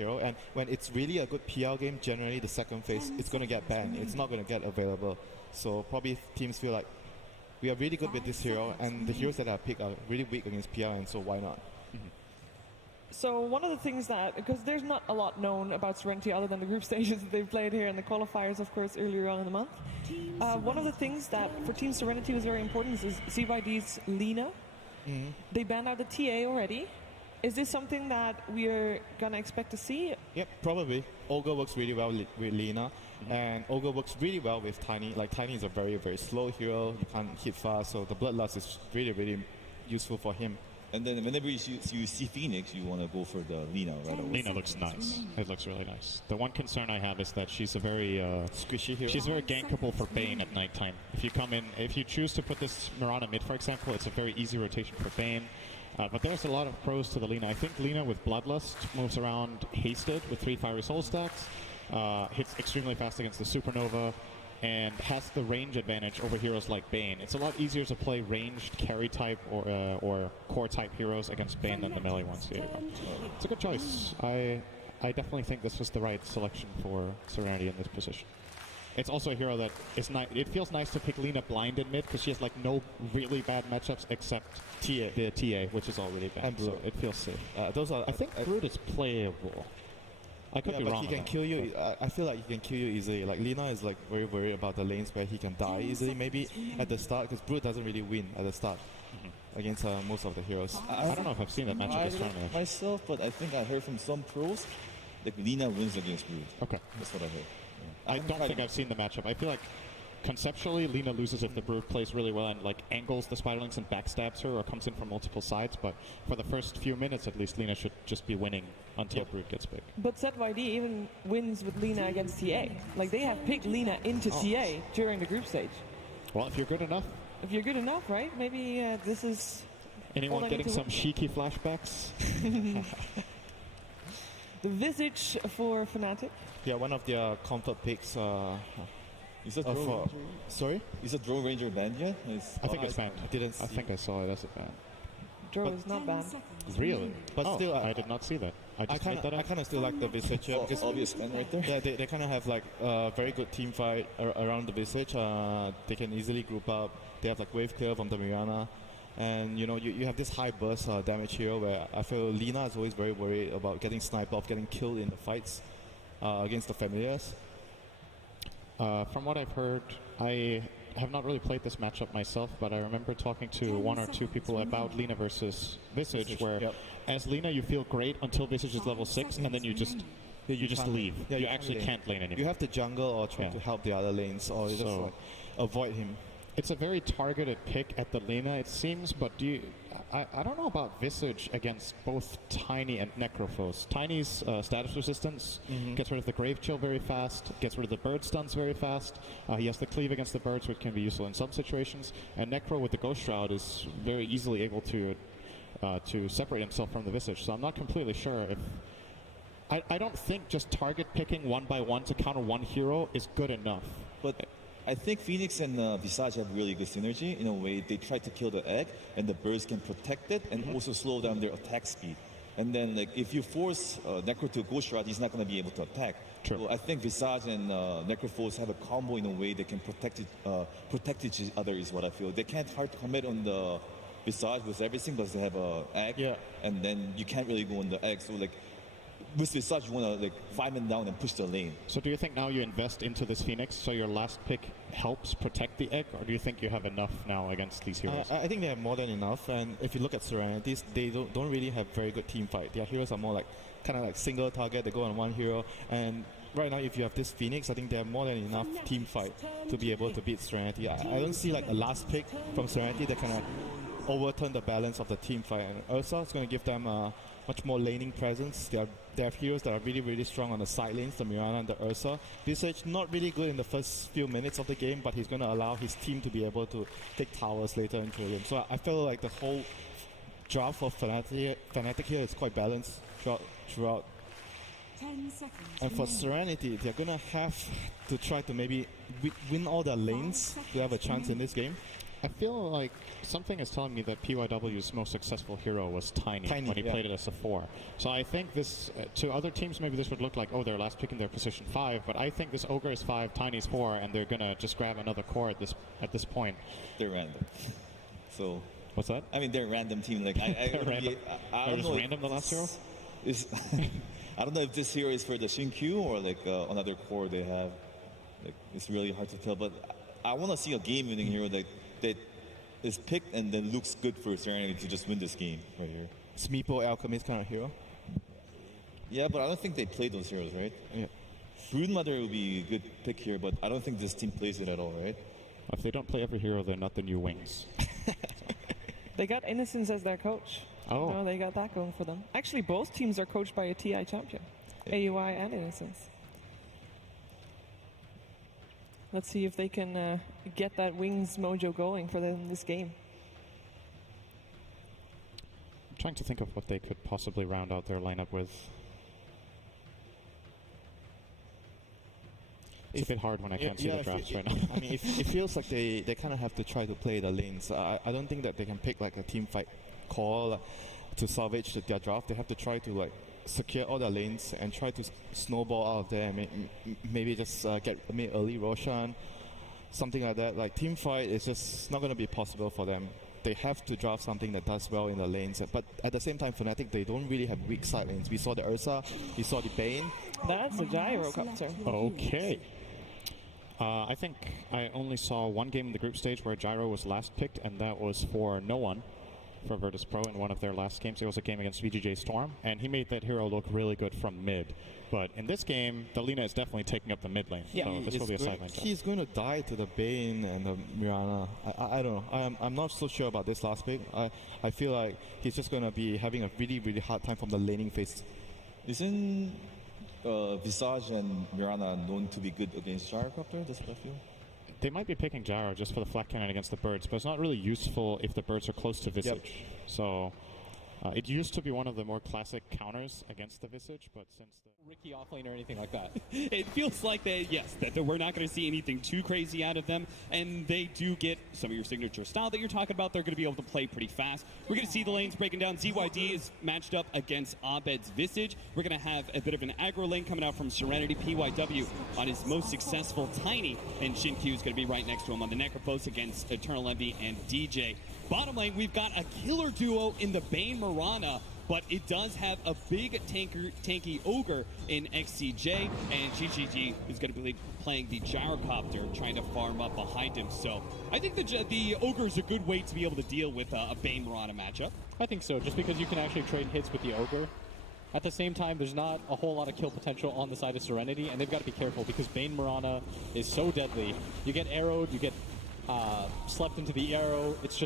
hero. And when it's really a good PL game, generally the second phase, it's going to get banned. It's not going to get available. So probably teams feel like we are really good with this hero, and the heroes that I pick are really weak against PL, and so why not? So one of the things that, because there's not a lot known about Serenity other than the group stages that they've played here and the qualifiers, of course, earlier on in the month. One of the things that for Team Serenity was very important is ZYD's Lina. They banned out the TA already. Is this something that we're going to expect to see? Yep, probably. Ogre works really well with Lina, and Ogre works really well with Tiny. Like, Tiny is a very, very slow hero. You can't hit fast, so the Bloodlust is really, really useful for him. And then whenever you see Phoenix, you want to go for the Lina right away. Lina looks nice. It looks really nice. The one concern I have is that she's a very squishy hero. She's very gankable for Bane at nighttime. If you come in, if you choose to put this Mirana mid, for example, it's a very easy rotation for Bane. But there's a lot of pros to the Lina. I think Lina with Bloodlust moves around hasted with 3 Fiery Soul stacks, hits extremely fast against the Supernova, and has the range advantage over heroes like Bane. It's a lot easier to play ranged carry type or core type heroes against Bane than the melee ones. Here. It's a good choice. I definitely think this was the right selection for Serenity in this position. It's also a hero that is nice. It feels nice to pick Lina blind in mid because she has like no really bad matchups except the TA, which is already bad. So it feels safe. Those are. I think Brute is playable. I could be wrong. He can kill you. I feel like he can kill you easily. Like Lina is like very worried about the lanes where he can die easily. Maybe at the start, because Brute doesn't really win at the start against most of the heroes. I don't know if I've seen that matchup this tournament myself, but I think I heard from some pros that Lina wins against Brute. Okay, that's what I heard. I don't think I've seen the matchup. I feel like conceptually, Lina loses if the Brute plays really well and like angles the Spiderlings and backstabs her or comes in from multiple sides. But for the first few minutes, at least, Lina should just be winning until Brute gets big. But ZYD even wins with Lina against TA. Like, they have picked Lina into TA during the group stage. Well, if you're good enough. If you're good enough, right? Maybe this is... Anyone getting some cheeky flashbacks? The Visage for FNATIC. Yeah, one of their comfort picks. Is that Draw Ranger? Sorry? Is that Draw Ranger banned yet? I think it's banned. I didn't see. I think I saw it as a ban. Draw is not banned. Really? But still, I did not see that. I kind of still like the Visage. Because obvious ban right there. Yeah, they kind of have like a very good team fight around the Visage. They can easily group up. They have like wave clear from the Mirana. And you know, you have this high burst damage hero where I feel Lina is always very worried about getting sniped off, getting killed in the fights against the familiars. From what I've heard, I have not really played this matchup myself, but I remember talking to 1 or 2 people about Lina versus Visage, where as Lina you feel great until Visage is level 6, and then you just leave. Yeah, you actually can't lane anymore. You have to jungle or try to help the other lanes, or you just like, avoid him. It's a very targeted pick at the Lina, it seems, but I don't know about Visage against both Tiny and Necrophos. Tiny's status resistance gets rid of the Grave Chill very fast, gets rid of the bird stuns very fast. He has the cleave against the birds, which can be useful in some situations. And Necro with the Ghost Shroud is very easily able to separate himself from the Visage. So I'm not completely sure if... I don't think just target picking 1 by 1 to counter one hero is good enough. But I think Phoenix and Visage have really good synergy. In a way, they try to kill the egg, and the birds can protect it and also slow down their attack speed. And then, like, if you force Necro to Ghost Shroud, he's not going to be able to attack. True. So I think Visage and Necrophos have a combo in a way they can protect each other, is what I feel. They can't hard commit on the Visage with everything because they have a egg, and then you can't really go on the egg. So, like, with Visage, you want to like find them down and push the lane. So do you think now you invest into this Phoenix so your last pick helps protect the egg, or do you think you have enough now against these heroes? I think they have more than enough, and if you look at Serenities, they don't really have very good team fight. Their heroes are more like kind of like single target, they go on one hero, and right now if you have this Phoenix, I think they have more than enough team fight to be able to beat Serenity. I don't see like a last pick from Serenity that kind of overturn the balance of the team fight, and Ursa is going to give them much more laning presence. They have heroes that are really, really strong on the side lanes, the Mirana and the Ursa. Visage, not really good in the first few minutes of the game, but he's going to allow his team to be able to take towers later in the game. So I feel like the whole draft of FNATIC here is quite balanced throughout. 10 seconds. And for Serenity, they're going to have to try to maybe win all their lanes to have a chance in this game. I feel like something is telling me that PYW's most successful hero was Tiny when he played it as a 4. So I think this, to other teams, maybe this would look like, oh, they're last pick in their position 5, but I think this Ogre is 5, Tiny's 4, and they're going to just grab another core at this point. They're random. So. What's that? I mean, they're a random team. Like I don't know. Random the last hero? I don't know if this hero is for the Shinkyu or like another core they have. Like it's really hard to tell, but I want to see a game-winning hero that is picked and then looks good for Serenity to just win this game right here. Smeepo Alchemist kind of hero. Yeah, but I don't think they play those heroes, right? Yeah. Broodmother would be a good pick here, but I don't think this team plays it at all, right? If they don't play every hero, they're not the new Wings. They got Innocence as their coach. Oh. No, they got that going for them. Actually, both teams are coached by a TI champion. Yeah. AUI and Innocence. Let's see if they can get that Wings mojo going for them this game. I'm trying to think of what they could possibly round out their lineup with. It's a bit hard when I can't see the drafts right now. I mean, it feels like they kind of have to try to play the lanes. I don't think that they can pick like a team fight call to salvage their draft. They have to try to like secure all the lanes and try to snowball out of there. Maybe just get early Roshan, something like that. Like team fight is just not going to be possible for them. They have to draft something that does well in the lanes. But at the same time, FNATIC, they don't really have weak side lanes. We saw the Ursa, we saw the Bane. That's a gyrocopter. Okay. I think I only saw one game in the group stage where Gyro was last picked, and that was for no one for Virtus Pro in one of their last games. It was a game against VGJ Storm, and he made that hero look really good from mid. But in this game, the Lina is definitely taking up the mid lane. Yeah. So this will be a sideline job. He's going to die to the Bane and the Mirana. I don't know. I'm not so sure about this last pick. I feel like he's just going to be having a really, really hard time from the laning phase. Isn't Visage and Mirana known to be good against Gyrocopter? That's what I feel. They might be picking Gyro just for the flat cannon against the birds, but it's not really useful if the birds are close to Visage. Yep. So it used to be one of the more classic counters against the Visage, but since the Ricky offlane or anything like that. It feels like that we're not going to see anything too crazy out of them, and they do get some of your signature style that you're talking about. They're going to be able to play pretty fast. We're going to see the lanes breaking down. ZYD is matched up against Abed's Visage. We're going to have a bit of an aggro lane coming out from Serenity. PYW on his most successful Tiny, and Shinkyu is going to be right next to him on the Necrophos against Eternal Envy and DJ. Bottom lane, we've got a killer duo in the Bane Mirana, but it does have a big tanky Ogre in XCJ, and GGG is going to be playing the Gyrocopter, trying to farm up behind him. So I think the Ogre is a good way to be able to deal with a Bane Mirana matchup. I think so, just because you can actually trade hits with the Ogre. At the same time, there's not a whole lot of kill potential on the side of Serenity, and they've got to be careful because Bane Mirana is so deadly. You get arrowed, you get slept into the arrow. It's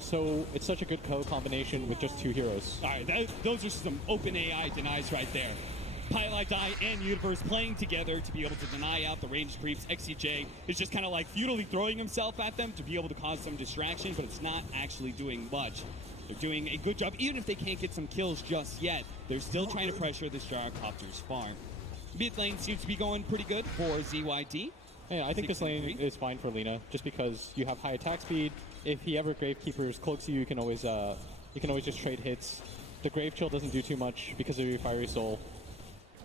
such a good combination with just two heroes. All right, those are some open AI denies right there. Pylite Die and Universe playing together to be able to deny out the range creeps. XCJ is just kind of like futilely throwing himself at them to be able to cause some distraction, but it's not actually doing much. They're doing a good job, even if they can't get some kills just yet. They're still trying to pressure this Gyrocopter's farm. Mid lane seems to be going pretty good for ZYD. Yeah, I think this lane is fine for Lina, just because you have high attack speed. If he ever Gravekeeper's cloaks you, you can always just trade hits. The Grave Chill doesn't do too much because of your Fiery Soul,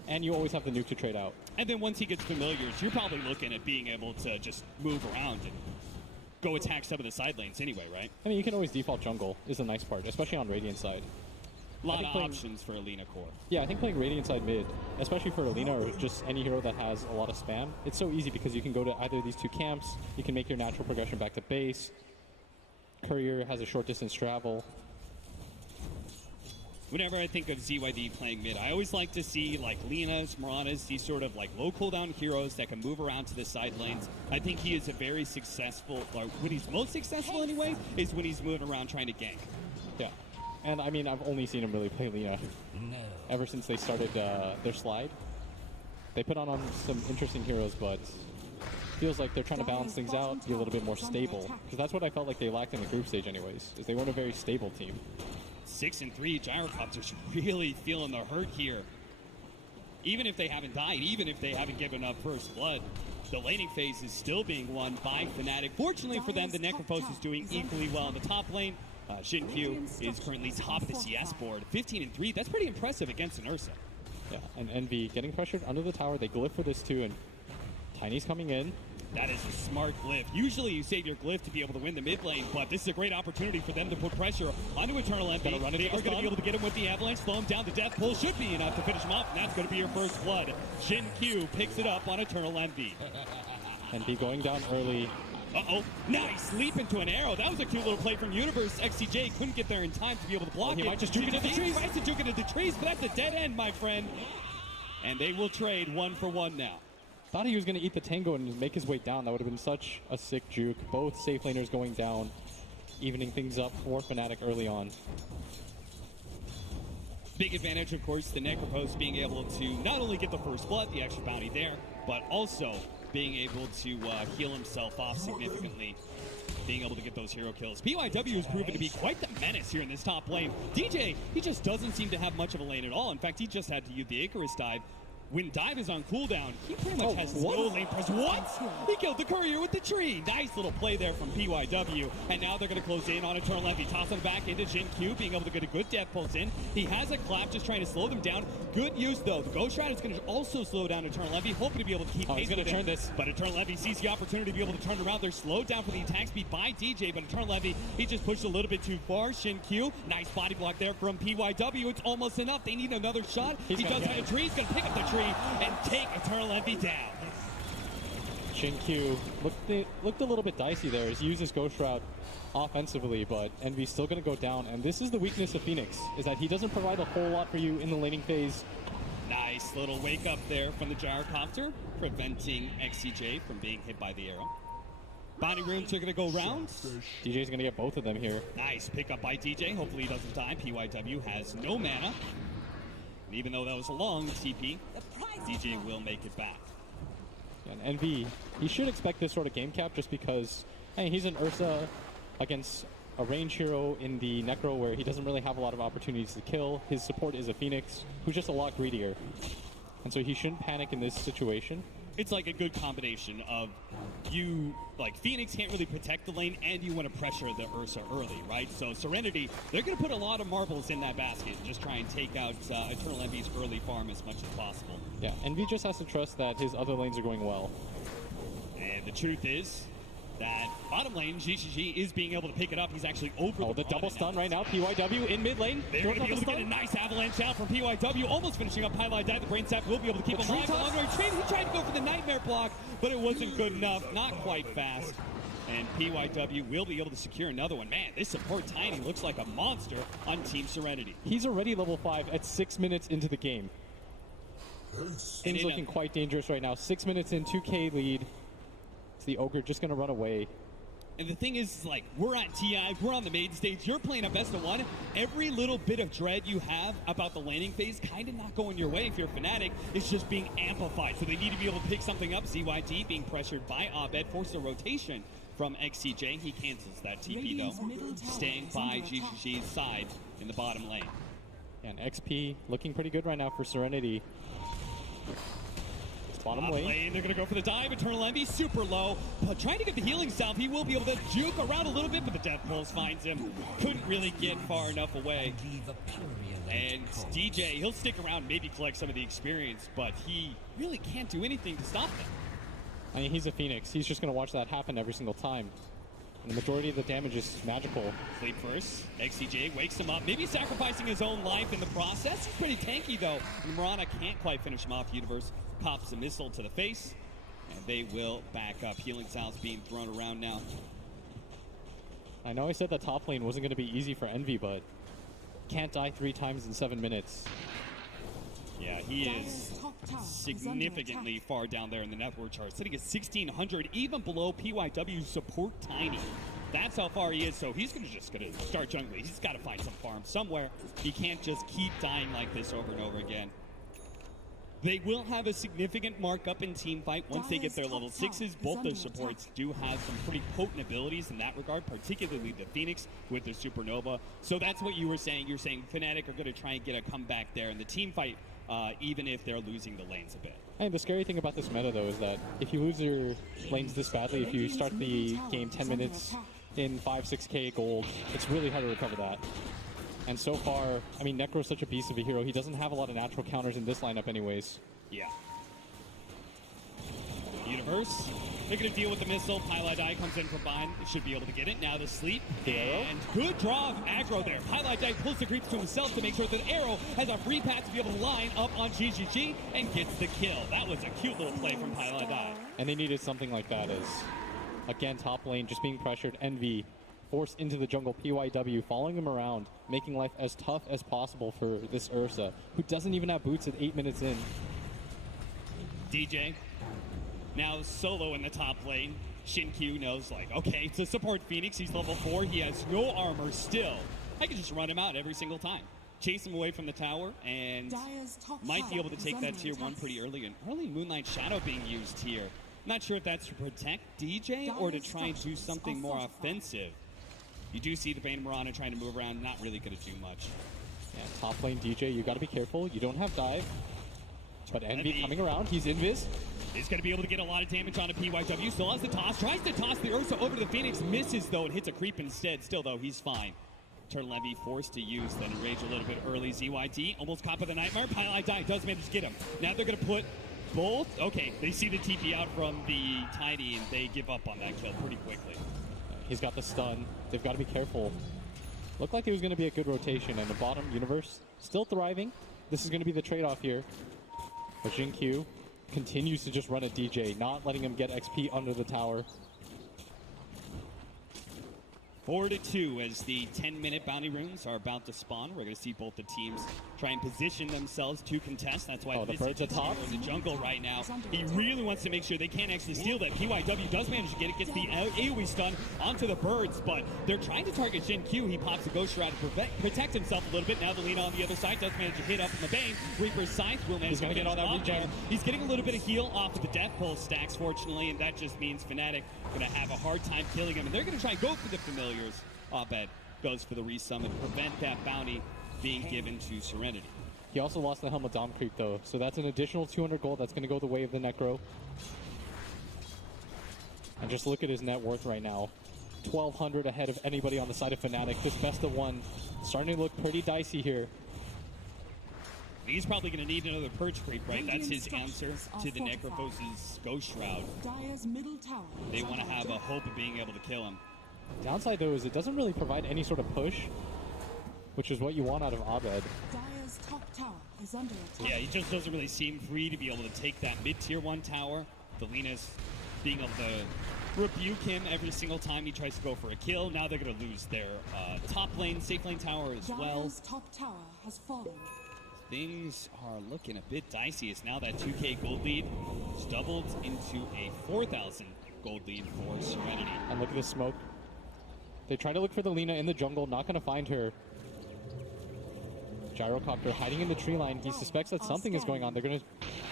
and you always have the nuke to trade out. And then once he gets familiars, you're probably looking at being able to just move around and go attack some of the side lanes anyway, right? I mean, you can always default jungle is the nice part, especially on Radiant side. A lot of options for Alina core. Yeah, I think playing Radiant side mid, especially for Alina or just any hero that has a lot of spam, it's so easy because you can go to either of these two camps, you can make your natural progression back to base. Courier has a short distance travel. Whenever I think of ZYD playing mid, I always like to see like Lina's, Mirana's, these sort of like low cooldown heroes that can move around to the side lanes. I think he is a very successful, or when he's most successful anyway, is when he's moving around trying to gank. Yeah. And I mean, I've only seen him really play Lina ever since they started their slide. They put on some interesting heroes, but feels like they're trying to balance things out, be a little bit more stable. Because that's what I felt like they lacked in the group stage anyways, is they weren't a very stable team. 6-3, Gyrocopter's really feeling the hurt here. Even if they haven't died, even if they haven't given up first blood. The laning phase is still being won by FNATIC. Fortunately for them, the Necrophos is doing equally well in the top lane. Xin-Q is currently top of the CS board, 15-3. That's pretty impressive against an Ursa. Yeah, and Envy getting pressured under the tower. They glyph for this too, and Tiny's coming in. That is a smart glyph. Usually you save your glyph to be able to win the mid lane, but this is a great opportunity for them to put pressure onto Eternal Envy. They are going to be able to get him with the avalanche, slow him down. The death pull should be enough to finish him off, and that's going to be your first blood. Xin-Q picks it up on Eternal Envy. Envy going down early. Uh-oh, nice leap into an arrow. That was a cute little play from Universe. XCJ couldn't get there in time to be able to block it. He might just juke it at the trees. He tries to juke it at the trees, but that's a dead end, my friend. And they will trade 1 for 1 now. Thought he was going to eat the tango and make his way down. That would have been such a sick juke. Both safe laners going down, evening things up for FNATIC early on. Big advantage, of course, the Necrophos being able to not only get the first blood, the extra bounty there, but also being able to heal himself off significantly, being able to get those hero kills. PYW has proven to be quite the menace here in this top lane. DJ, he just doesn't seem to have much of a lane at all. In fact, he just had to use the Icarus dive. When dive is on cooldown, he pretty much has no lane presence. What? He killed the courier with the tree. Nice little play there from PYW. And now they're going to close in on Eternal Envy. Toss it back into Xin-Q, being able to get a good death pulse in. He has a clap, just trying to slow them down. Good use, though. The Ghost Rider is going to also slow down Eternal Envy, hoping to be able to keep pace with him. But Eternal Envy sees the opportunity to be able to turn around. They're slowed down for the attack speed by DJ, but Eternal Envy, he just pushed a little bit too far. Xin-Q, nice body block there from PYW. It's almost enough. They need another shot. He does have a tree. He's going to pick up the tree and take Eternal Envy down. Xin-Q looked a little bit dicey there. He used his Ghost Route offensively, but Envy's still going to go down. And this is the weakness of Phoenix, is that he doesn't provide a whole lot for you in the laning phase. Nice little wake up there from the gyrocopter, preventing XCJ from being hit by the arrow. Bounty runes are going to go round. DJ's going to get both of them here. Nice pick up by DJ. Hopefully he doesn't die. PYW has no mana. And even though that was a long TP, DJ will make it back. And Envy, he should expect this sort of game cap just because, hey, he's an Ursa against a range hero in the Necro where he doesn't really have a lot of opportunities to kill. His support is a Phoenix who's just a lot greedier. And so he shouldn't panic in this situation. It's like a good combination of you, like Phoenix can't really protect the lane and you want to pressure the Ursa early, right? So Serenity, they're going to put a lot of marbles in that basket and just try and take out Eternal Envy's early farm as much as possible. Yeah, Envy just has to trust that his other lanes are going well. And the truth is that bottom lane, GGG is being able to pick it up. He's actually over the double stun right now. PYW in mid lane. They're going to be able to get a nice avalanche out from PYW, almost finishing up Highlight Dive. The Brain Sap will be able to keep him alive. Long range trade. He tried to go for the Nightmare block, but it wasn't good enough. Not quite fast. And PYW will be able to secure another one. Man, this support Tiny looks like a monster on Team Serenity. He's already level 5 at 6 minutes into the game. Things looking quite dangerous right now. 6 minutes in, 2K lead. Is the Ogre just going to run away? And the thing is, like, we're on TI, we're on the main stage, you're playing a best of one. Every little bit of dread you have about the laning phase kind of not going your way if you're FNATIC. It's just being amplified. So they need to be able to pick something up. ZYT being pressured by Abed, forced a rotation from XCJ. He cancels that TP though, staying by GGG's side in the bottom lane. And XP looking pretty good right now for Serenity. Bottom lane. They're going to go for the dive. Eternal Envy super low, but trying to get the healing salve. He will be able to juke around a little bit, but the Death Pulse finds him. Couldn't really get far enough away. And DJ, he'll stick around, maybe collect some of the experience, but he really can't do anything to stop them. I mean, he's a Phoenix. He's just going to watch that happen every single time. And the majority of the damage is magical. Sleep first. XCJ wakes him up, maybe sacrificing his own life in the process. He's pretty tanky, though. And Mirana can't quite finish him off. Universe cops a missile to the face, and they will back up. Healing salves being thrown around now. I know I said the top lane wasn't going to be easy for Envy, but can't die 3 times in 7 minutes. Yeah, he is significantly far down there in the network chart, sitting at 1,600, even below PYW's support Tiny. That's how far he is, so he's just going to start jungling. He's got to find some farm somewhere. He can't just keep dying like this over and over again. They will have a significant markup in team fight once they get their level 6s. Both those supports do have some pretty potent abilities in that regard, particularly the Phoenix with the Supernova. So that's what you were saying. You're saying FNATIC are going to try and get a comeback there, and the team fight even if they're losing the lanes a bit. And the scary thing about this meta, though, is that if you lose your lanes this badly, if you start the game 10 minutes in 5-6k gold, it's really hard to recover that. And so far, I mean, Necro's such a beast of a hero. He doesn't have a lot of natural counters in this lineup anyways. Yeah. Universe, they're going to deal with the missile. Highlight Eye comes in from behind. They should be able to get it. Now the sleep. And good draw of aggro there. Highlight Eye pulls the creeps to himself to make sure that Arrow has a free path to be able to line up on GGG and gets the kill. That was a cute little play from Highlight Eye. And they needed something like that as, again, top lane just being pressured. Envy forced into the jungle. PYW following him around, making life as tough as possible for this Ursa, who doesn't even have boots at 8 minutes in. DJ now solo in the top lane. Shin-Q knows, like, okay, to support Phoenix, he's level 4. He has no armor still. I can just run him out every single time. Chase him away from the tower, and might be able to take that tier 1 pretty early. An early Moonlight Shadow being used here. Not sure if that's to protect DJ or to try and do something more offensive. You do see the Bane Mirana trying to move around, not really going to do much. Yeah, top lane DJ, you got to be careful. You don't have dive. But Envy coming around, he's invis. He's going to be able to get a lot of damage on a PYW. Still has the toss, tries to toss the Ursa over to the Phoenix, misses though, and hits a creep instead. Still though, he's fine. Turtle Envy forced to use then Enrage a little bit early. ZYD almost caught by the Nightmare. Pilot Die does manage to get him. Now they're going to put both. Okay, they see the TP out from the Tiny and they give up on that kill pretty quickly. He's got the stun. They've got to be careful. Looked like it was going to be a good rotation, and the bottom Universe still thriving. This is going to be the trade-off here. But Jin-Q continues to just run at DJ, not letting him get XP under the tower. 4-2 as the 10-minute bounty runes are about to spawn. We're going to see both the teams try and position themselves to contest. That's why the birds at top in the jungle right now. He really wants to make sure they can't actually steal that. PYW does manage to get it, gets the AoE stun onto the birds, but they're trying to target Jin-Q. He pops a Ghost Shroud to protect himself a little bit. Now the Lina on the other side does manage to hit up in the Bane. Reaper's Scythe will manage to get all that regen. He's getting a little bit of heal off of the Death Pulse stacks, fortunately, and that just means FNATIC going to have a hard time killing him, and they're going to try and go for the familiars. Abed goes for the resummon, prevent that bounty being given to Serenity. He also lost the Helm of Dom creep though, so that's an additional 200 gold that's going to go the way of the Necro. And just look at his net worth right now. 1,200 ahead of anybody on the side of FNATIC. This best of one starting to look pretty dicey here. He's probably going to need another Purge creep, right? That's his answer to the Necrophos' Ghost Shroud. They want to have a hope of being able to kill him. Downside though is it doesn't really provide any sort of push, which is what you want out of Abed. Yeah, he just doesn't really seem free to be able to take that mid-tier 1 tower. The Lina's being able to rebuke him every single time he tries to go for a kill. Now they're going to lose their top lane, safe lane tower as well. Things are looking a bit dicey. It's now that 2k gold lead is doubled into a 4,000 gold lead for Serenity. And look at the smoke. They try to look for the Lina in the jungle, not going to find her. Gyrocopter hiding in the tree line. He suspects that something is going on. They're going to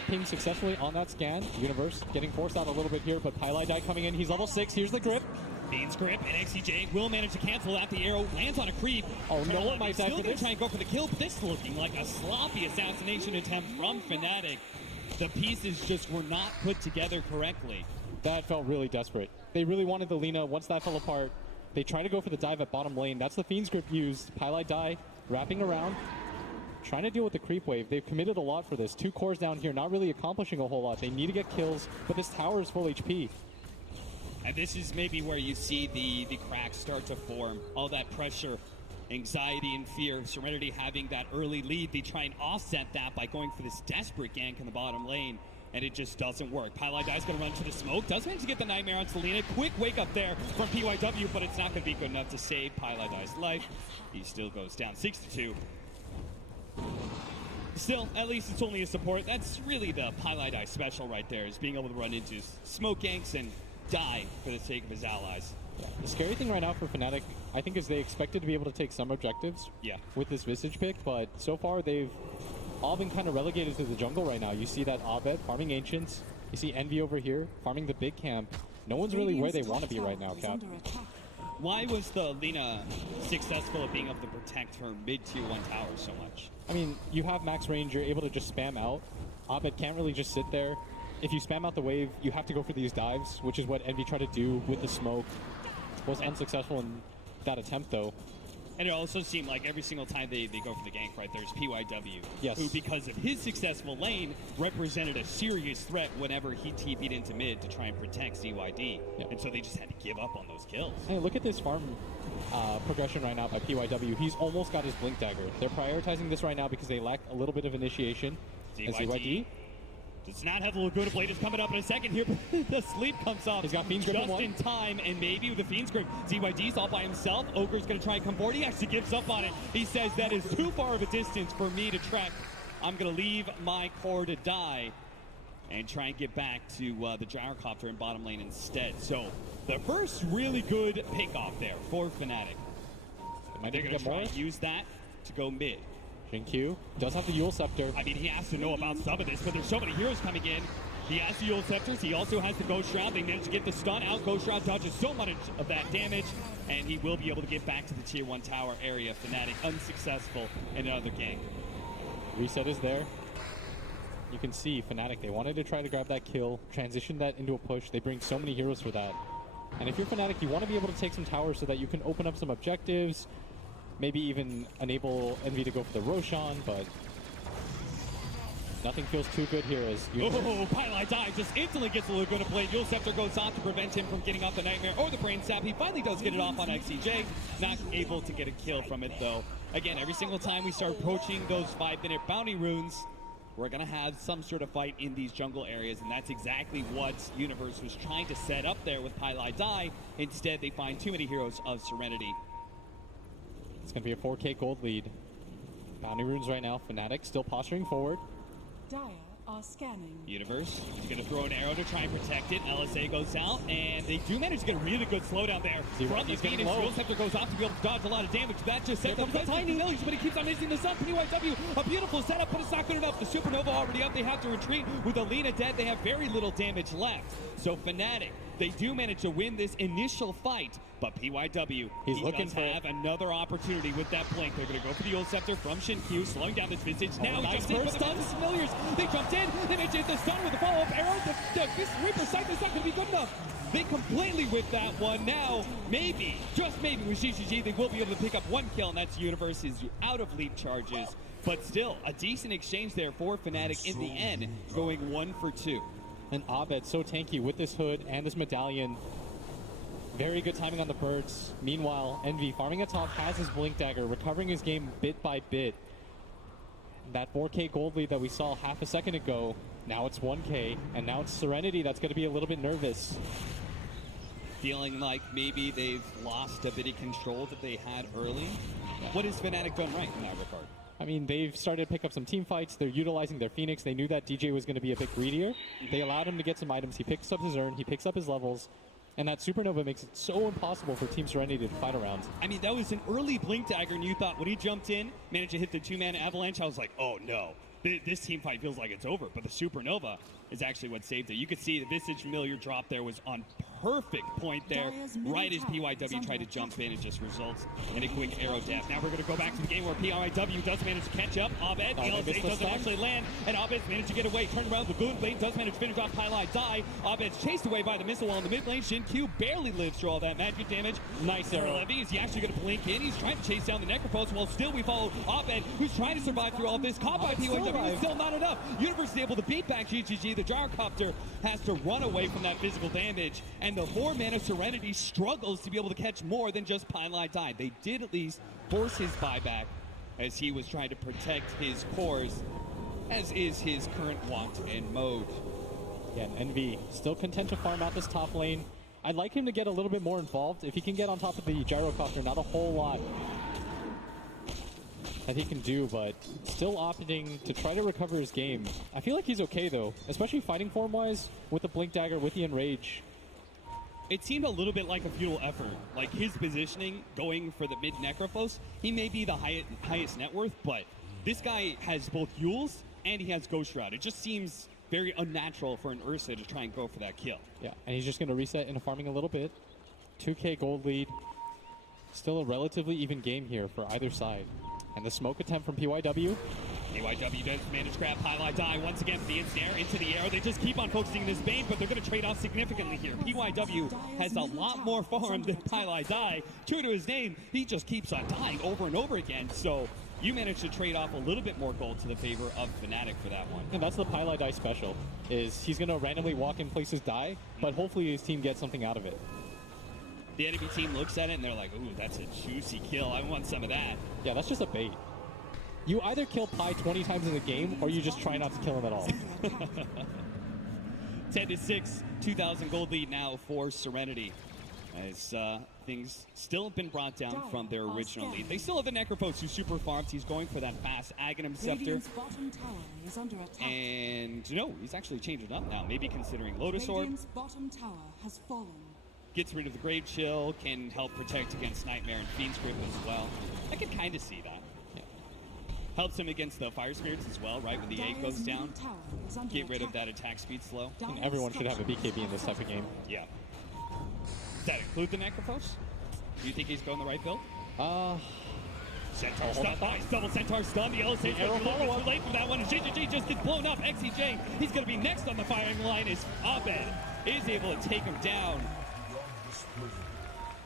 ping successfully on that scan. Universe getting forced out a little bit here, but Pylai Die coming in. He's level 6. Here's the grip. Bane's grip, and XCJ will manage to cancel that. The arrow lands on a creep. Oh, no one might die for this. Try and go for the kill, but this is looking like a sloppy assassination attempt from FNATIC. The pieces just were not put together correctly. That felt really desperate. They really wanted the Lina. Once that fell apart, they try to go for the dive at bottom lane. That's the Fiend's grip used. Pylai Die wrapping around, trying to deal with the creep wave. They've committed a lot for this. 2 cores down here, not really accomplishing a whole lot. They need to get kills, but this tower is full HP. And this is maybe where you see the cracks start to form. All that pressure, anxiety, and fear. Serenity having that early lead. They try and offset that by going for this desperate gank in the bottom lane. And it just doesn't work. Pylai Die's going to run to the smoke. Does manage to get the Nightmare on Selena. Quick wake up there from PYW, but it's not going to be good enough to save Pylai Die's life. He still goes down 6-2. Still, at least it's only a support. That's really the Pylai Die special right there, is being able to run into smoke ganks and die for the sake of his allies. The scary thing right now for FNATIC, I think, is they expected to be able to take some objectives with this Visage pick, but so far they've all been kind of relegated to the jungle right now. You see that Abed farming Ancients. You see Envy over here farming the big camp. No one's really where they want to be right now, Cap. Why was the Lina successful at being able to protect her mid-tier 1 tower so much? I mean, you have max range, you're able to just spam out. Abed can't really just sit there. If you spam out the wave, you have to go for these dives, which is what Envy tried to do with the smoke. Was unsuccessful in that attempt, though. And it also seemed like every single time they go for the gank, right, there's PYW, yes, who, because of his successful lane, represented a serious threat whenever he TP'd into mid to try and protect ZYD. Yeah. And so they just had to give up on those kills. Hey, look at this farm progression right now by PYW. He's almost got his Blink Dagger. They're prioritizing this right now because they lack a little bit of initiation. ZYD does not have the Laguna Blade. Is coming up in a second here, but the sleep comes off. He's got Fiend's Grip just in time, and maybe with the Fiend's Grip, ZYD's all by himself. Ogre's going to try and come forward. He actually gives up on it. He says that is too far of a distance for me to trek. I'm going to leave my core to die and try and get back to the gyrocopter in bottom lane instead. So the first really good pick-off there for FNATIC. They're going to try and use that to go mid. Q does have the Yule Scepter. I mean, he has to know about some of this, but there's so many heroes coming in. He has the Yule Scepters. He also has the Ghost Shroud. They managed to get the stun out. Ghost Shroud dodges so much of that damage, and he will be able to get back to the tier 1 tower area. FNATIC unsuccessful in another gank. Reset is there. You can see FNATIC, they wanted to try to grab that kill, transition that into a push. They bring so many heroes for that. And if you're FNATIC, you want to be able to take some towers so that you can open up some objectives, maybe even enable Envy to go for the Roshan, but nothing feels too good here as you. Oh, Pylai dive just instantly gets the Laguna Blade. Yule Scepter goes off to prevent him from getting off the Nightmare or the Brain Sap. He finally does get it off on XCJ. Not able to get a kill from it, though. Again, every single time we start approaching those 5-minute bounty runes, we're going to have some sort of fight in these jungle areas, and that's exactly what Universe was trying to set up there with Pylai Die. Instead, they find too many heroes of Serenity. It's going to be a 4K gold lead. Bounty runes right now. FNATIC still posturing forward. Dire are scanning. Universe is going to throw an arrow to try and protect it. LSA goes out, and they do manage to get a really good slowdown there. From the feed, his Yule Scepter goes off to be able to dodge a lot of damage. That just sets up the tiny millions, but he keeps on missing the sun. PYW, a beautiful setup, but it's not good enough. The Supernova already up. They have to retreat. With Alina dead, they have very little damage left. So FNATIC, they do manage to win this initial fight, but PYW, he's looking to have another opportunity with that blink. They're going to go for the Yule Scepter from Shin-Q, slowing down this Visage. Now he jumps in for the Ventus Familiars. They jumped in, they managed to hit the stun with a follow-up arrow. The Reaper Sight is not going to be good enough. They completely whip that one. Now, maybe, just maybe with GGG, they will be able to pick up one kill, and that's Universe is out of leap charges. But still, a decent exchange there for FNATIC in the end, going 1 for 2. And Abed so tanky with this hood and this medallion. Very good timing on the birds. Meanwhile, Envy farming at top has his Blink Dagger, recovering his game bit by bit. That 4K gold lead that we saw half a second ago, now it's 1K, and now it's Serenity that's going to be a little bit nervous. Feeling like maybe they've lost a bit of control that they had early. What has FNATIC done right in that regard? I mean, they've started to pick up some team fights. They're utilizing their Phoenix. They knew that DJ was going to be a bit greedier. They allowed him to get some items. He picks up his urn. He picks up his levels. And that Supernova makes it so impossible for Team Serenity to fight around. I mean, that was an early Blink Dagger, and you thought when he jumped in, managed to hit the 2-man avalanche, I was like, oh no. This team fight feels like it's over, but the Supernova is actually what saved it. You could see the Visage Familiar drop there was on perfect point there, right as PYW tried to jump in. It just results in a quick arrow death. Now we're going to go back to the game where PYW does manage to catch up. Abed, LSA doesn't actually land, and Abed managed to get away. Turn around, the Goon Blade does manage to finish off Pylai Die. Abed's chased away by the missile while in the mid lane. Shin-Q barely lives through all that magic damage. Nice arrow. Levy, is he actually going to blink in? He's trying to chase down the Necrophos, while still we follow Abed, who's trying to survive through all this. Caught by PYW, still not enough. Universe is able to beat back GGG. The Gyrocopter has to run away from that physical damage, and the 4-mana Serenity struggles to be able to catch more than just Pylai Die. They did at least force his buyback as he was trying to protect his cores, as is his current want and mode. Yeah, and Envy still content to farm out this top lane. I'd like him to get a little bit more involved. If he can get on top of the Gyrocopter, not a whole lot that he can do, but still opting to try to recover his game. I feel like he's okay though, especially fighting form wise with the Blink Dagger, with the Enrage. It seemed a little bit like a futile effort. Like his positioning going for the mid Necrophos, he may be the highest net worth, but this guy has both Yules and he has Ghost Shroud. It just seems very unnatural for an Ursa to try and go for that kill. Yeah, and he's just going to reset into farming a little bit. 2K gold lead. Still a relatively even game here for either side. And the smoke attempt from PYW. PYW does manage to grab Highlight Die once again for the ensnare into the air. They just keep on focusing this Bane, but they're going to trade off significantly here. PYW has a lot more farm than Highlight Die. True to his name, he just keeps on dying over and over again. So you managed to trade off a little bit more gold to the favor of FNATIC for that one. And that's the Highlight Die special, is he's going to randomly walk in places die, but hopefully his team gets something out of it. The enemy team looks at it and they're like, ooh, that's a juicy kill. I want some of that. Yeah, that's just a bait. You either kill Pi 20 times in the game, or you just try not to kill him at all. 10-6, 2,000 gold lead now for Serenity. As things still have been brought down from their original lead. They still have the Necrophos who super farms. He's going for that fast Aghanim Scepter. Bottom tower is under attack. And no, he's actually changed it up now. Maybe considering Lotus Orb. Radiant's bottom tower has fallen. Gets rid of the Grave Chill, can help protect against Nightmare and Fiend's Grip as well. I can kind of see that. Helps him again's the Fire Spirits as well, right? When the egg goes down, get rid of that attack speed slow. And everyone should have a BKB in this type of game. Yeah. Does that include the Necrophos? Do you think he's going the right build? Centaur stun. Nice double Centaur stun. The LSA is going to be a little bit too late for that one. GGG just gets blown up. XCJ, he's going to be next on the firing line as Abed is able to take him down.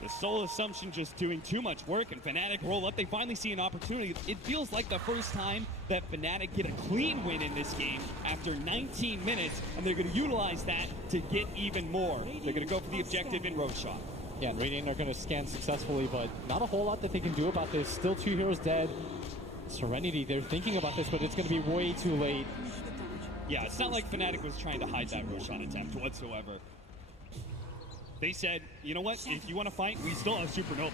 The Soul Assumption just doing too much work, and FNATIC roll up. They finally see an opportunity. It feels like the first time that FNATIC get a clean win in this game after 19 minutes, and they're going to utilize that to get even more. They're going to go for the objective in Road Shot. Yeah, and Radiant are going to scan successfully, but not a whole lot that they can do about this. Still 2 heroes dead. Serenity, they're thinking about this, but it's going to be way too late. Yeah, it's not like FNATIC was trying to hide that Road Shot attempt whatsoever. They said, you know what, if you want to fight, we still have Supernova.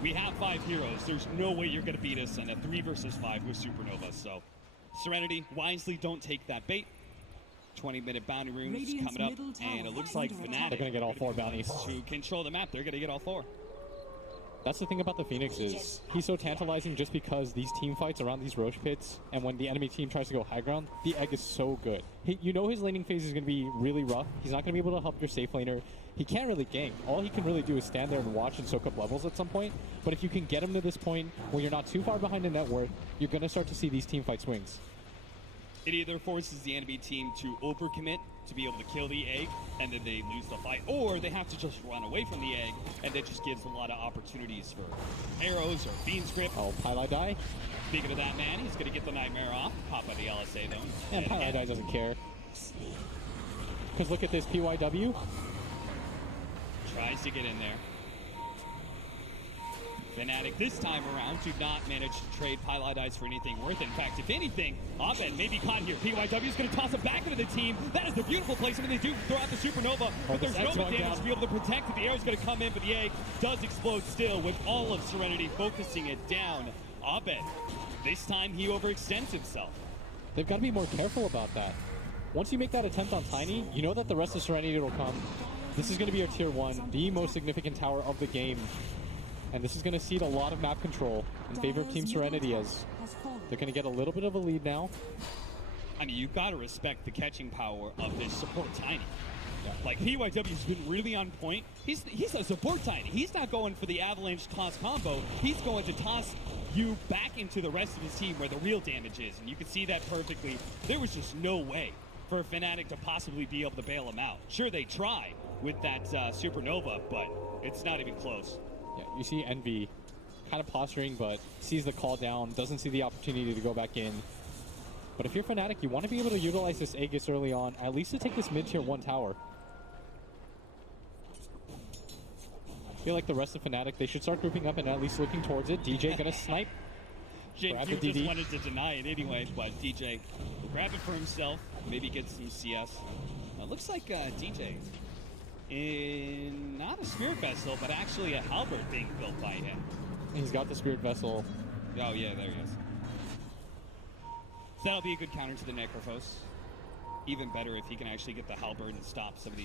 We have 5 heroes. There's no way you're going to beat us in a 3 versus 5 with Supernova. So, Serenity, wisely don't take that bait. 20-minute bounty runes coming up, and it looks like FNATIC they're going to get all 4 bounties. To control the map, they're going to get all 4. That's the thing about the Phoenix is he's so tantalizing just because these team fights around these Roche pits, and when the enemy team tries to go high ground, the egg is so good. You know his laning phase is going to be really rough. He's not going to be able to help your safe laner. He can't really gank. All he can really do is stand there and watch and soak up levels at some point. But if you can get him to this point where you're not too far behind in net worth, you're going to start to see these team fight swings. It either forces the enemy team to overcommit to be able to kill the egg, and then they lose the fight, or they have to just run away from the egg, and that just gives a lot of opportunities for arrows or Fiend's Grip. Oh, Highlight Die. Speaking of that, man, he's going to get the Nightmare off. Pop out the LSA, though. And Highlight Die doesn't care. Because look at this, PYW. Tries to get in there. FNATIC this time around do not manage to trade Pilot Eyes for anything worth. In fact, if anything, Abed may be caught here. PYW is going to toss him back into the team. That is the beautiful placement. They do throw out the Supernova, but there's no damage to be able to protect it. The arrow is going to come in, but the egg does explode still with all of Serenity focusing it down. Abed, this time he overextends himself. They've got to be more careful about that. Once you make that attempt on Tiny, you know that the rest of Serenity will come. This is going to be our tier 1, the most significant tower of the game. And this is going to cede a lot of map control in favor of Team Serenity as they're going to get a little bit of a lead now. I mean, you've got to respect the catching power of this support Tiny. Yeah. Like, PYW's been really on point. He's a support Tiny. He's not going for the Avalanche toss combo. He's going to toss you back into the rest of his team where the real damage is. And you can see that perfectly. There was just no way for FNATIC to possibly be able to bail him out. Sure, they try with that Supernova, but it's not even close. Yeah, you see Envy kind of posturing, but sees the call down, doesn't see the opportunity to go back in. But if you're FNATIC, you want to be able to utilize this Aegis early on, at least to take this mid-tier 1 tower. I feel like the rest of FNATIC, they should start grouping up and at least looking towards it. DJ gonna snipe. Grab the DD. Just wanted to deny it anyway, but DJ will grab it for himself, maybe get some CS. Looks like DJ in not a Spirit Vessel, but actually a Halberd being built by him. He's got the Spirit Vessel. Oh yeah, there he is. So that'll be a good counter to the Necrophos. Even better if he can actually get the Halberd and stop some of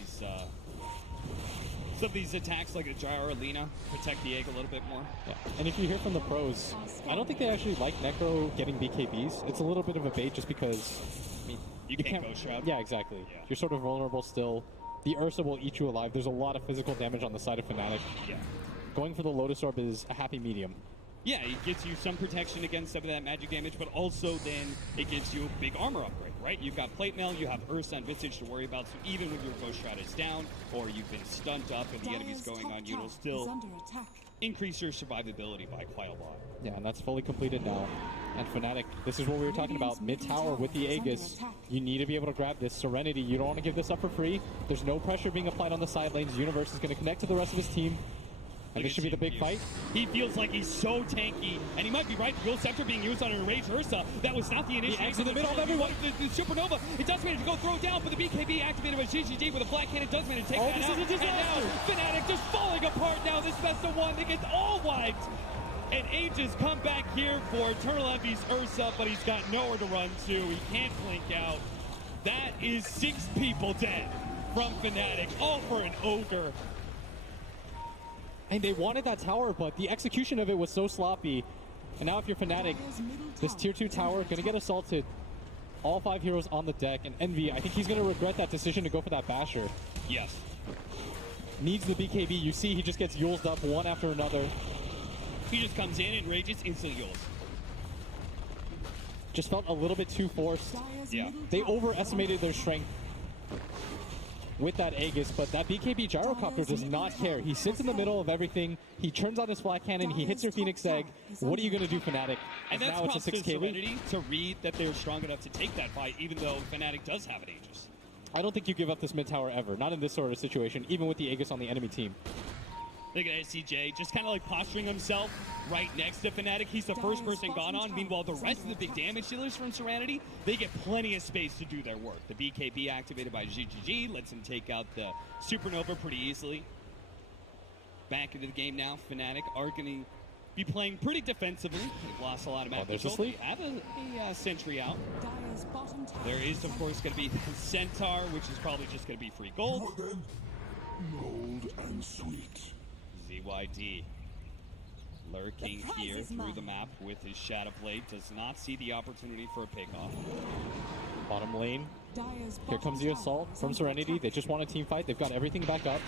these attacks like a Jar or Lina, protect the egg a little bit more. Yeah. And if you hear from the pros, I don't think they actually like Necro getting BKBs. It's a little bit of a bait just because, I mean, you can't go Shroud. Yeah, exactly. Yeah. You're sort of vulnerable still. The Ursa will eat you alive. There's a lot of physical damage on the side of FNATIC. Yeah. going for the Lotus Orb is a happy medium. Yeah, it gets you some protection against some of that magic damage, but also then it gives you a big armor upgrade, right? You've got Plate Mail, you have Ursa and Visage to worry about, so even when your Ghost Shroud is down, or you've been stunned up and the enemy's going on you, it'll still increase your survivability by quite a lot. Yeah, and that's fully completed now. And Fnatic, this is what we were talking about, mid-tower with the Aegis. You need to be able to grab this. Serenity, you don't want to give this up for free. There's no pressure being applied on the side lanes. Universe is going to connect to the rest of his team. And this should be the big fight. He feels like he's so tanky, and he might be right. The Gold Scepter being used on an enraged Ursa. That was not the initiative. in the middle of everyone. The Supernova. It does manage to go throw down, but the BKB activated by GGG with a Black Cannon does manage to take that this out. is a disaster. And now Fnatic just falling apart now. This best of one. They get all wiped. And Aegis come back here for Eternal Envy's Ursa, but he's got nowhere to run to. He can't blink out. That is 6 people dead from Fnatic, all for an Ogre. And they wanted that tower, but the execution of it was so sloppy. And now if you're Fnatic, this tier 2 tower going to get assaulted. All 5 heroes on the deck, and Envy, I think he's going to regret that decision to go for that Basher. Yes. Needs the BKB. You see he just gets Yulesed up one after another. He just comes in and rages, instantly Yules. Just felt a little bit too forced. Yeah. They overestimated their strength with that Aegis, but that BKB Gyrocopter does not care. He sits in the middle of everything. He turns on his flat cannon. He hits your Phoenix Egg. What are you going to do, Fnatic? And that's now it's a 6K lead. Serenity to read that they're strong enough to take that fight, even though Fnatic does have an Aegis. I don't think you give up this mid tower ever. Not in this sort of situation, even with the Aegis on the enemy team. Look at SCJ, just kind of like posturing himself right next to Fnatic. He's the first person gone on. Meanwhile, the rest of the big damage dealers from Serenity, they get plenty of space to do their work. The BKB activated by GGG lets him take out the Supernova pretty easily. Back into the game now, Fnatic are going to be playing pretty defensively. They've lost a lot of map control. They have a sentry out. There is, of course, going to be the Centaur, which is probably just going to be free gold. Mold and sweet. ZYD lurking here through the map with his Shadow Blade. Does not see the opportunity for a pickoff. Bottom lane. Here comes the assault from Serenity. They just want a team fight. They've got everything back up.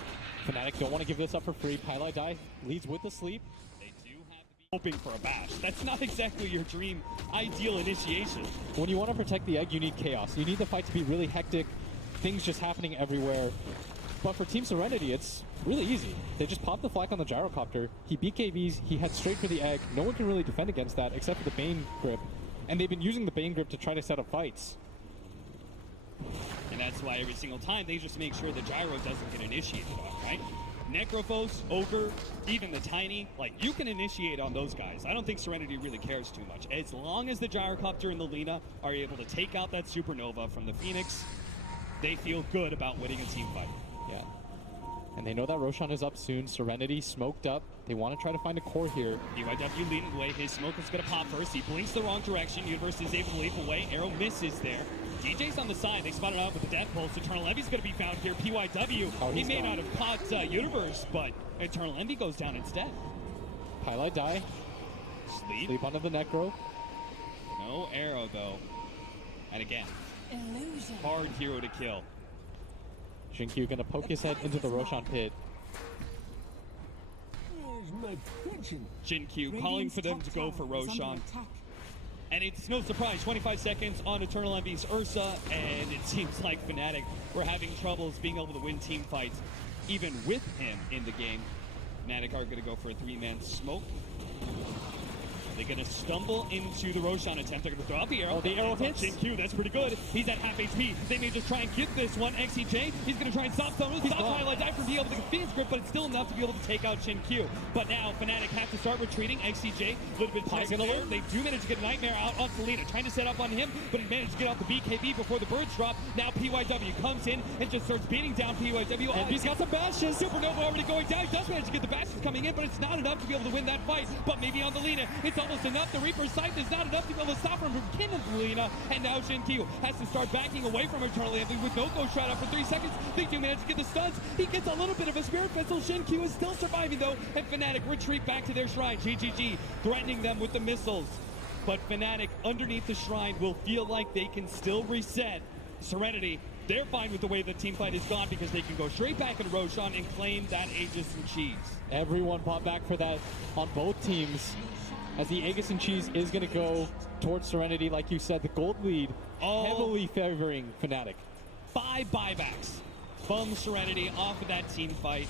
Fnatic don't want to give this up for free. Pylai Die leads with the sleep. They do have to be hoping for a bash. That's not exactly your dream ideal initiation. When you want to protect the egg, you need chaos. You need the fight to be really hectic. Things just happening everywhere. But for Team Serenity, it's really easy. They just pop the flak on the Gyrocopter. He BKBs, he heads straight for the egg. No one can really defend against that except for the Bane grip. And they've been using the Bane grip to try to set up fights. And that's why every single time they just make sure the Gyro doesn't get initiated on, right? Necrophos, Ogre, even the Tiny, like you can initiate on those guys. I don't think Serenity really cares too much. As long as the Gyrocopter and the Lina are able to take out that Supernova from the Phoenix, they feel good about winning a team fight. Yeah. And they know that Roshan is up soon. Serenity smoked up. They want to try to find a core here. BYW leading the way. His smoke is going to pop first. He blinks the wrong direction. Universe is able to leap away. Arrow misses there. DJ's on the side. They spotted out with the Death Pulse. Eternal Envy's going to be found here. PYW, he may not have caught Universe, but Eternal Envy goes down instead. Pylai Die. Sleep onto the Necro. No arrow, though. And again, hard hero to kill. Jinkyu gonna poke his head into the Roshan pit. Jinkyu calling for them to go for Roshan. And it's no surprise, 25 seconds on Eternal Envy's Ursa, and it seems like Fnatic were having troubles being able to win team fights, even with him in the game. Fnatic are gonna go for a 3-man smoke. They're going to stumble into the Roshan attempt. They're going to throw out the arrow. Oh, the arrow hits. Jinkyu, that's pretty good. He's at half HP. They may just try and get this one. XCJ, he's going to try and stop someone. Stop Pylai Die from being able to get Phoenix Grip, but it's still enough to be able to take out Jinkyu. But now Fnatic have to start retreating. XCJ, a little bit tight there. They do manage to get a Nightmare out on Selena, trying to set up on him, but he managed to get out the BKB before the birds drop. Now PYW comes in and just starts beating down PYW. And he's got some bashes. Supernova already going down. He does manage to get the bashes coming in, but it's not enough to be able to win that fight. But maybe on the Lina, it's almost enough. The Reaper's sight is not enough to be able to stop him from killing the Lina. And now Jinkyu has to start backing away from Eternal Envy with no Ghost Shroud up for 3 seconds. They do manage to get the stuns. He gets a little bit of a Spirit Vessel. Jinkyu is still surviving though, and Fnatic retreat back to their shrine. GGG threatening them with the missiles. But Fnatic underneath the shrine will feel like they can still reset. Serenity they're fine with the way the team fight is gone because they can go straight back into Roshan and claim that Aegis and Cheese. Everyone bought back for that on both teams, as the Aegis and Cheese is going to go towards Serenity. Like you said, the gold lead heavily favoring FNATIC. 5 buybacks from Serenity off of that team fight.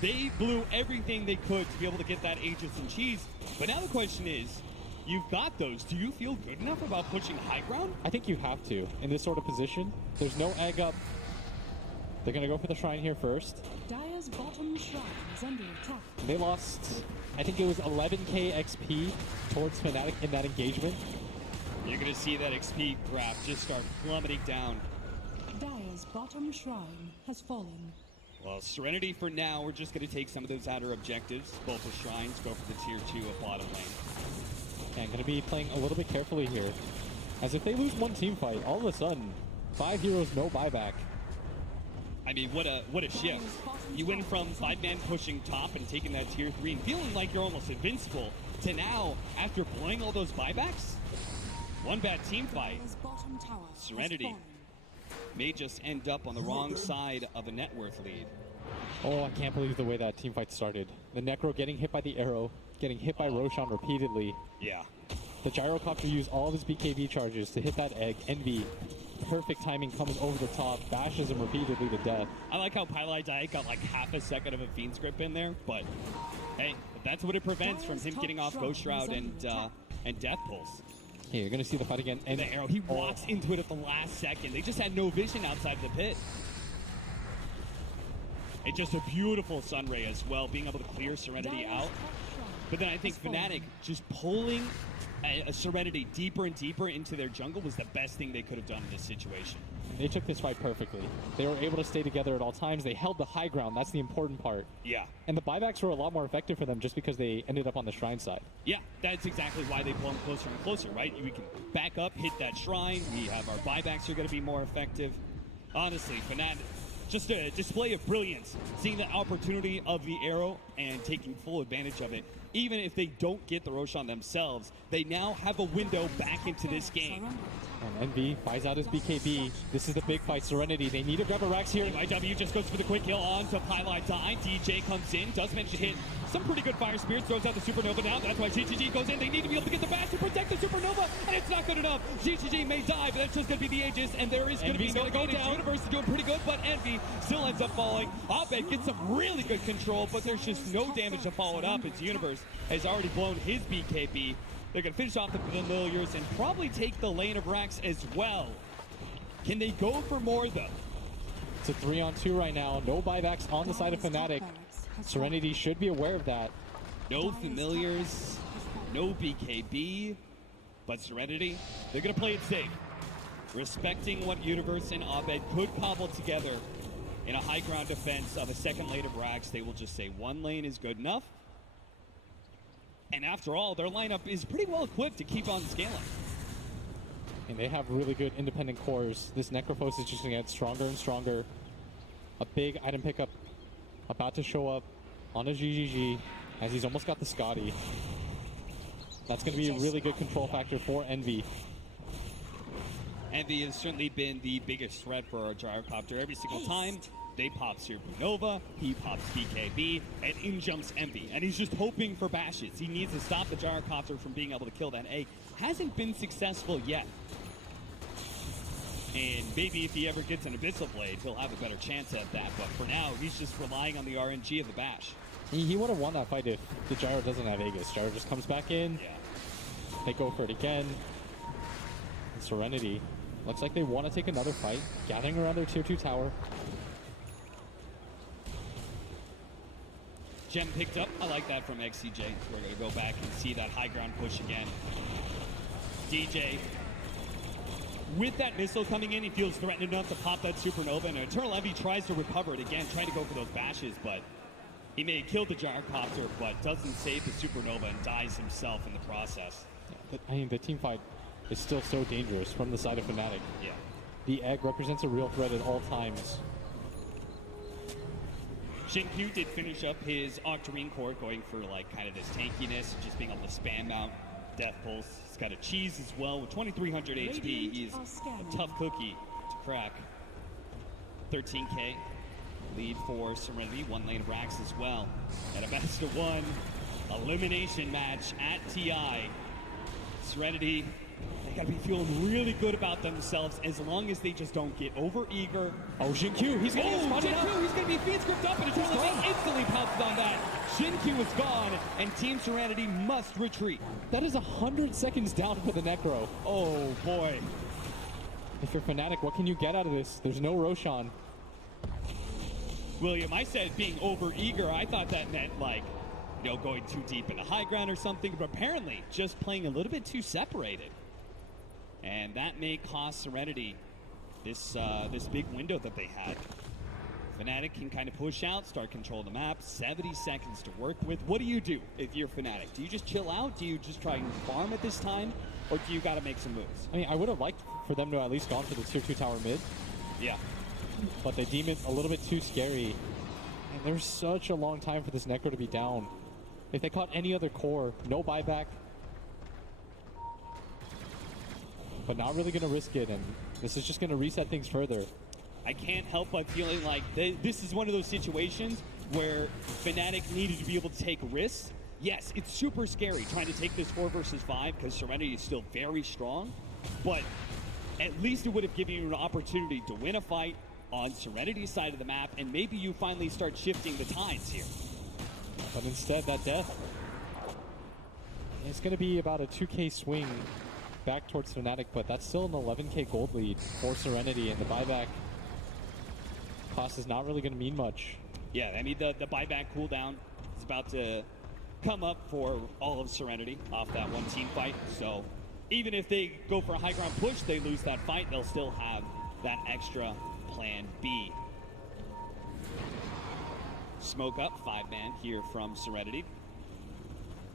They blew everything they could to be able to get that Aegis and Cheese. But now the question is, you've got those. Do you feel good enough about pushing high ground? I think you have to in this sort of position. There's no egg up. They're going to go for the shrine here first. Dire's bottom shrine is under attack. They lost, I think it was 11k XP towards FNATIC in that engagement. You're going to see that XP graph just start plummeting down. Dire's bottom shrine has fallen. Well, Serenity for now, we're just going to take some of those outer objectives. Both the shrines go for the tier 2 of bottom lane. And going to be playing a little bit carefully here. As if they lose one team fight, all of a sudden, 5 heroes, no buyback. I mean, what a shift. You went from 5-man pushing top and taking that tier 3 and feeling like you're almost invincible to now, after blowing all those buybacks, one bad team fight, Serenity may just end up on the wrong side of a net worth lead. Oh, I can't believe the way that team fight started. The Necro getting hit by the arrow, getting hit by Roshan repeatedly. Yeah. The Gyrocopter used all of his BKB charges to hit that egg. Envy, perfect timing, comes over the top, bashes him repeatedly to death. I like how Pylai Dai got like half a second of a Fiend's Grip in there, but hey, that's what it prevents from him getting off Ghost Shroud and Death Pulse. Yeah, you're going to see the fight again. And the arrow, he walks into it at the last second. They just had no vision outside of the pit. It's just a beautiful Sunray as well, being able to clear Serenity out. But then I think FNATIC just pulling a Serenity deeper and deeper into their jungle was the best thing they could have done in this situation. They took this fight perfectly. They were able to stay together at all times. They held the high ground. That's the important part. Yeah. And the buybacks were a lot more effective for them just because they ended up on the shrine side. Yeah, that's exactly why they pull them closer and closer, right? We can back up, hit that shrine. We have our buybacks are going to be more effective. Honestly, FNATIC, just a display of brilliance, seeing the opportunity of the arrow and taking full advantage of it. Even if they don't get the Roshan themselves, they now have a window back into this game. And Envy buys out his BKB. This is the big fight, Serenity. They need to grab a Rax here. IW just goes for the quick kill on to Pylai Dai. DJ comes in, does manage to hit some pretty good fire spirits, throws out the Supernova now. That's why GGG goes in. They need to be able to get the bash to protect the Supernova, and it's not good enough. GGG may die, but that's just going to be the Aegis, and there is going to be no go down. Universe is doing pretty good, but Envy still ends up falling. Abed gets some really good control, but there's just no damage to follow it up. It's Universe has already blown his BKB. They're going to finish off the Familiars and probably take the lane of Rax as well. Can they go for more, though? It's a 3-on-2 right now. No buybacks on the side of FNATIC. Serenity should be aware of that. No Familiars, no BKB, but Serenity, they're going to play it safe. Respecting what Universe and Abed could cobble together in a high ground defense of a second lane of Rax. They will just say one lane is good enough. And after all, their lineup is pretty well equipped to keep on scaling. And they have really good independent cores. This Necrophos is just going to get stronger and stronger. A big item pickup about to show up on a GGG as he's almost got the Scotty. That's going to be a really good control factor for Envy. Envy has certainly been the biggest threat for our Gyrocopter every single time. They pop Supernova, he pops BKB, and in jumps Envy. And he's just hoping for bashes. He needs to stop the Gyrocopter from being able to kill that egg. Hasn't been successful yet. And maybe if he ever gets an Abyssal Blade, he'll have a better chance at that. But for now, he's just relying on the RNG of the bash. He would have won that fight if the Gyro doesn't have Aegis. Gyro just comes back in. Yeah. They go for it again. And Serenity looks like they want to take another fight, gathering around their tier 2 tower. Gem picked up. I like that from XCJ. We're going to go back and see that high ground push again. DJ, with that missile coming in, he feels threatened enough to pop that Supernova, and Eternal Envy tries to recover it again, trying to go for those bashes, but he may have killed the Gyrocopter, but doesn't save the Supernova and dies himself in the process. Yeah, I mean, the team fight is still so dangerous from the side of FNATIC. Yeah. The egg represents a real threat at all times. Shinkyu did finish up his Octarine core, going for like kind of this tankiness, just being able to spam out Death Pulse. He's got a cheese as well with 2300 HP. He's a tough cookie to crack. 13K lead for Serenity. 1 lane Rax as well. And a best of 1 elimination match at TI. Serenity, they gotta be feeling really good about themselves as long as they just don't get over eager. Oh, Jin-Q, he's gonna get spotted out. Jin-Q, he's gonna be feed script up, and Eternal Envy instantly pounces on that. Jin-Q is gone, and Team Serenity must retreat. That is 100 seconds down for the Necro. Oh boy. If you're Fnatic, what can you get out of this? There's no Roshan. William, I said being over eager. I thought that meant like, you know, going too deep in the high ground or something, but apparently just playing a little bit too separated. And that may cost Serenity this big window that they had. Fnatic can kind of push out, start controlling the map. 70 seconds to work with. What do you do if you're Fnatic? Do you just chill out? Do you just try and farm at this time? Or do you got to make some moves? I mean, I would have liked for them to at least gone for the tier 2 tower mid. Yeah. But they deem it a little bit too scary. And there's such a long time for this Necro to be down. If they caught any other core, no buyback. But not really going to risk it, and this is just going to reset things further. I can't help but feeling like this is one of those situations where Fnatic needed to be able to take risks. Yes, it's super scary trying to take this 4 versus 5 because Serenity is still very strong, but at least it would have given you an opportunity to win a fight on Serenity's side of the map, and maybe you finally start shifting the tides here. But instead, that death, it's going to be about a 2K swing back towards Fnatic, but that's still an 11K gold lead for Serenity, and the buyback cost is not really going to mean much. Yeah, I mean, the buyback cooldown is about to come up for all of Serenity off that one team fight, so even if they go for a high ground push, they lose that fight, they'll still have that extra plan B. Smoke up, 5-man here from Serenity.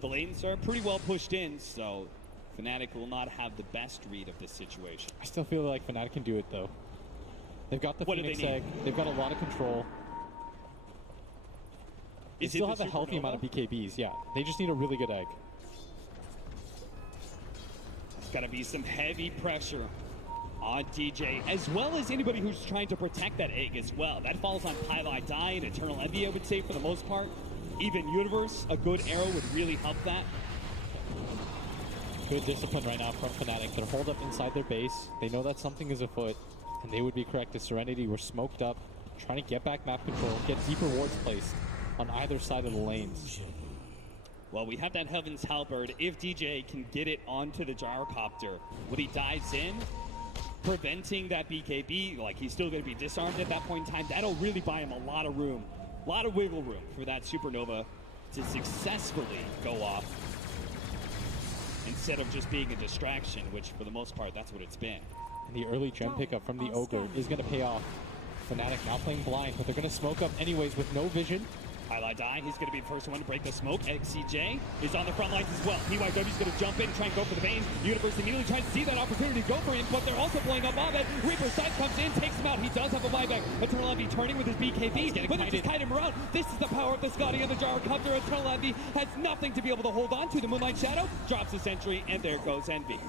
The lanes are pretty well pushed in, so Fnatic will not have the best read of this situation. I still feel like Fnatic can do it, though. They've got the Phoenix egg. They've got a lot of control. They still have a healthy amount of BKBs, yeah. They just need a really good egg. It's got to be some heavy pressure on DJ, as well as anybody who's trying to protect that egg as well. That falls on Pylai Die and Eternal Envy, I would say, for the most part. Even Universe, a good arrow would really help that. Good discipline right now from Fnatic. They're holed up inside their base. They know that something is afoot, and they would be correct. The Serenity were smoked up, trying to get back map control, get deeper wards placed on either side of the lanes. Well, we have that Heaven's Halberd. If DJ can get it onto the gyrocopter, when he dives in, preventing that BKB, like he's still going to be disarmed at that point in time, that'll really buy him a lot of room, a lot of wiggle room for that Supernova to successfully go off instead of just being a distraction, which for the most part, that's what it's been. And the early gem pickup from the Ogre is going to pay off. Fnatic now playing blind, but they're going to smoke up anyways with no vision. Highlight Die, he's going to be the first one to break the smoke. XCJ is on the front lines as well. PYW's going to jump in and try and go for the veins. Universe immediately tries to see that opportunity to go for him, but they're also blowing up Abed. Reaper Scythe comes in, takes him out. He does have a buyback. Eternal Envy turning with his BKB, but they just kite him around. This is the power of the Scotty and the Gyrocopter. Eternal Envy has nothing to be able to hold on to. The Moonlight Shadow drops the sentry, and there goes Envy.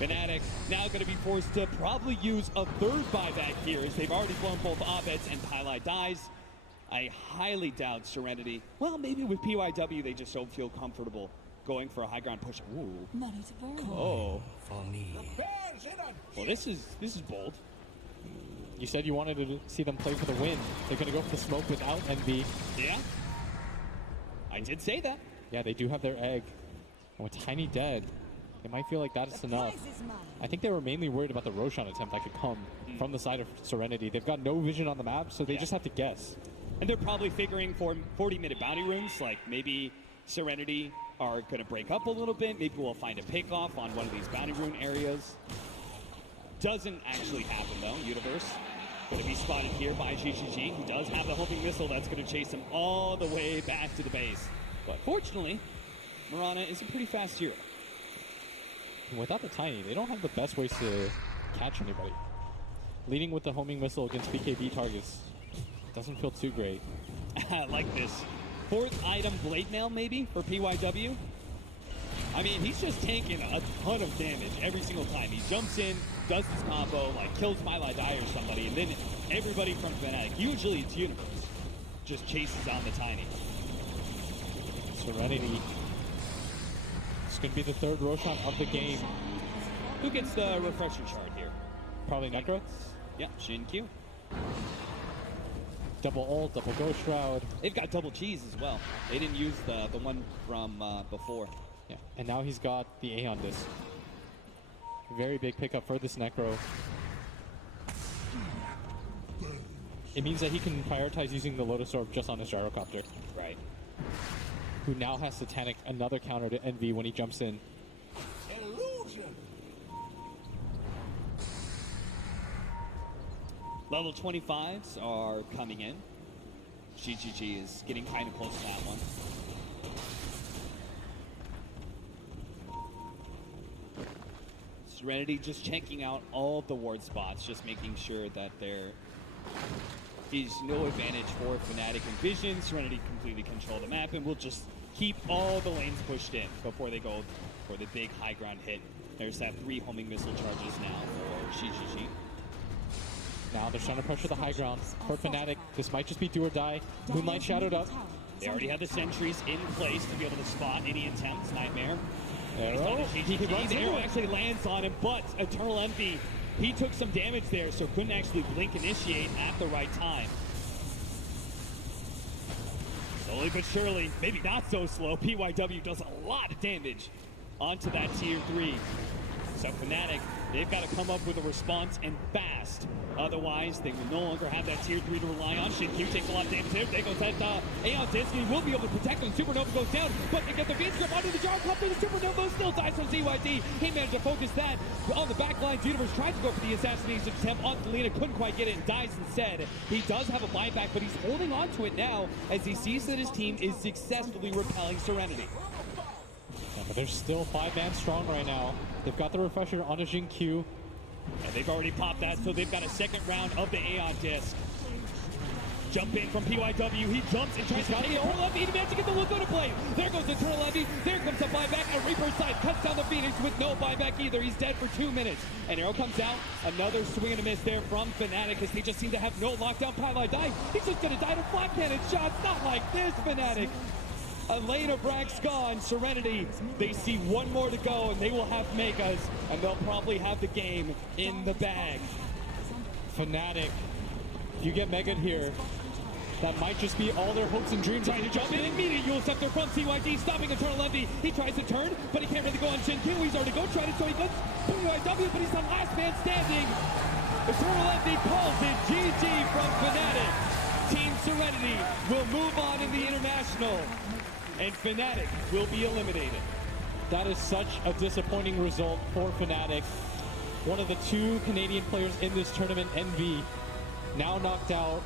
Fnatic now going to be forced to probably use a third buyback here, as they've already blown both Abeds and Pylai Dies. I highly doubt Serenity. Well, maybe with PYW they just don't feel comfortable going for a high ground push. Ooh. Money to burn. Oh. Well, this is bold. You said you wanted to see them play for the win. They're going to go for the smoke without Envy. Yeah. I did say that. Yeah, they do have their egg. And with Tiny dead, they might feel like that's enough. I think they were mainly worried about the Roshan attempt that could come from the side of Serenity. They've got no vision on the map, so they just have to guess. And they're probably figuring for 40-minute bounty runes, like maybe Serenity are going to break up a little bit. Maybe we'll find a pick-off on one of these bounty rune areas. Doesn't actually happen, though. Universe going to be spotted here by GGG. He does have the homing missile that's going to chase him all the way back to the base. But fortunately, Mirana is a pretty fast hero. Without the Tiny, they don't have the best ways to catch anybody. Leading with the homing missile against BKB targets doesn't feel too great. I like this. Fourth item, Blade Mail maybe, for PYW. I mean, he's just taking a ton of damage every single time. He jumps in, does this combo, like kills Myla Die or somebody, and then everybody from FNATIC, usually it's Universe, just chases down the Tiny. Serenity. It's going to be the third Roshan of the game. Who gets the refresher shard here? Probably Necro. Yeah, Shin Q. Double ult, double Ghost Shroud. They've got double cheese as well. They didn't use the one from before. Yeah, and now he's got the Aeon Disc. Very big pickup for this Necro. It means that he can prioritize using the Lotus Orb just on his Gyrocopter. Right. Who now has to tank another counter to Envy when he jumps in. Level 25s are coming in. GGG is getting kind of close to that one. Serenity just checking out all of the ward spots, just making sure that there is no advantage for FNATIC and Vision. Serenity completely control the map, and we'll just keep all the lanes pushed in before they go for the big high ground hit. There's that 3 homing missile charges now for GGG. Now they're trying to pressure the high ground. For FNATIC, this might just be do or die. Moonlight shadowed up. They already have the sentries in place to be able to spot any attempts. Nightmare. Arrow. The arrow actually lands on him, but Eternal Envy, he took some damage there, so couldn't actually blink initiate at the right time. Slowly but surely, maybe not so slow, PYW does a lot of damage onto that tier 3. So FNATIC, they've got to come up with a response and fast. Otherwise, they will no longer have that tier 3 to rely on. Shin-Q takes a lot of damage there. There goes that Aeon Disc. He will be able to protect them. Supernova goes down, but they get the Beast Grip onto the jar. The Supernova still dies from ZYD. He managed to focus that on the back lines. Universe tried to go for the assassination attempt on Lina. Couldn't quite get it and dies instead. He does have a buyback, but he's holding on to it now as he sees that his team is successfully repelling Serenity. Yeah, but they're still 5-man strong right now. They've got the refresher on a Jin Q. And they've already popped that, so they've got a second round of the Aeon Disc. Jump in from PYW. He jumps and tries to take Eternal Envy. He managed to get the Lugo to play. There goes Eternal Envy. There comes the buyback. A Reaper's side cuts down the Phoenix with no buyback either. He's dead for 2 minutes. And arrow comes out. Another swing and a miss there from FNATIC as they just seem to have no lockdown. Pylai dies. He's just going to die to flat cannon shots. Not like this, FNATIC. Elena Bragg's gone. Serenity, they see one more to go, and they will have Megas, and they'll probably have the game in the bag. FNATIC, if you get Mega here, that might just be all their hopes and dreams. Trying to jump in, immediate Yule Scepter from CYD, stopping Eternal Envy. He tries to turn, but he can't really go on Shin-Q. He's already tried it, so he goes PYW, but he's the last man standing. Eternal Envy calls it GG from FNATIC. Team Serenity will move on in the International, and FNATIC will be eliminated. That is such a disappointing result for FNATIC. One of the 2 Canadian players in this tournament, Envy, now knocked out.